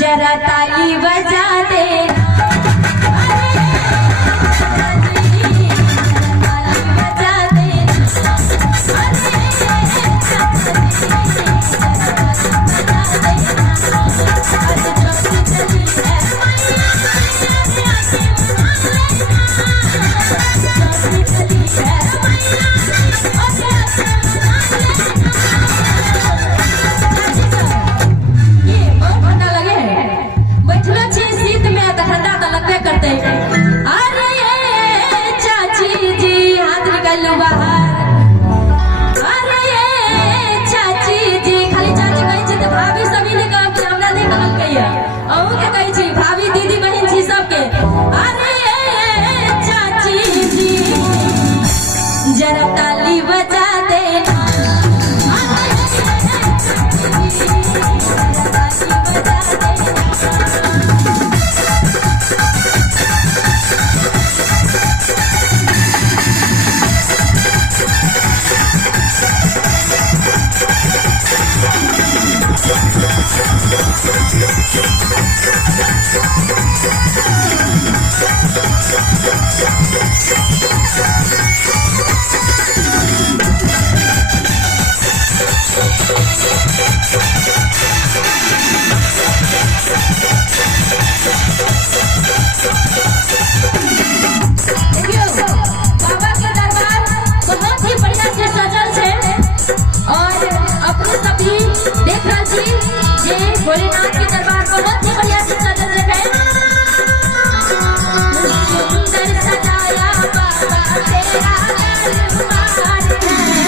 जरा ताली बजा दे जरा ताली बजा देना भोलेनाथ के दरबार बहुत ही बढ़िया से सजल है। सुंदर सजाया बाबा तेरा दरबार है।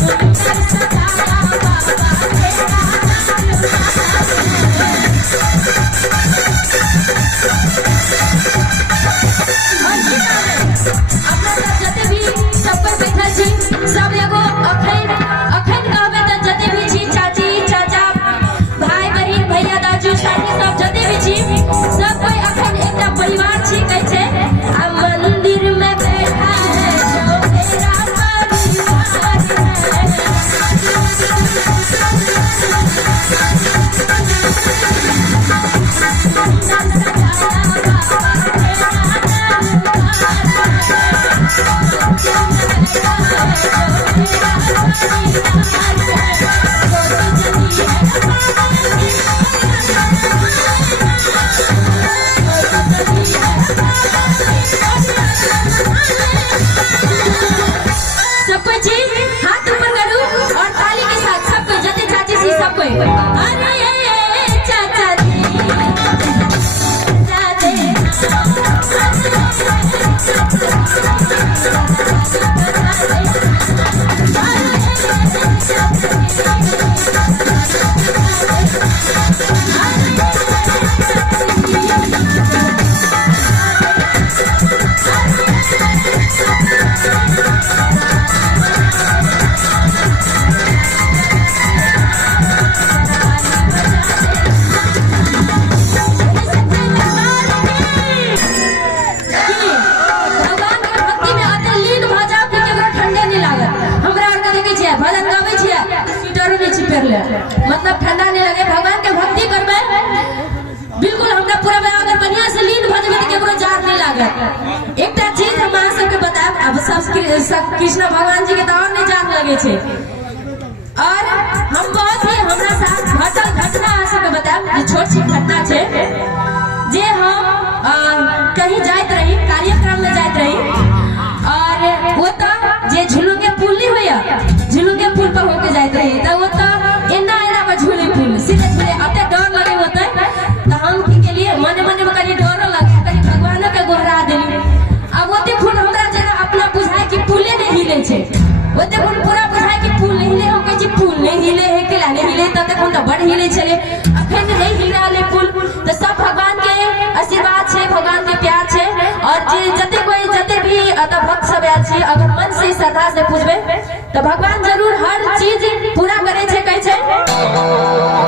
सुंदर सजाया बाबा तेरा सब एगो अखन कहबे त जते भी छी चाची चाचा भाई बहिन भैया दाजू साथी सब जते भी छी सब कोई अखन एकटा परिवार छी कहै छै आ मंदिर में बैठा है जो तेरा परिवार मतलब ठंडा नहीं लगे भगवान के भक्ति करबे बिल्कुल हमरा पूरा अगर बढ़िया से लीन भ जेबे त केकरो जार नहीं लागत। एकटा चीज हम अहाँ सबके बताएब अब सब कृष्ण भगवान जी के तो और नहीं जार लगे छे और हम बहुत ही हमरा साथ घटल घटना अहाँ सबके बताएब जे छोट सी घटना छे जे हम कहीं जाइत रही कार्यक्रम में जाइत रही और वो तो जे झुलू के पुल नहीं होया झुलू के पुल पर होके जाइत रही तो वो तो एना एना में झूले पुल सीधे झूले अते डर लगे होते तो हम की के लिए मने मने में कहीं डर लगे कहीं भगवान के गोहरा देली अब ओते फूल हमरा जरा अपना बुझाई कि पुले नहीं हिले छे ओते फूल पूरा बुझाई कि पुल नहीं हिले हम कहि पुल नहीं हिले है के लाने हिले त देखो त बड़ हिले छले अखन नहीं हिला अगर मन से श्रद्धा से पूछबे तो भगवान जरूर हर चीज पूरा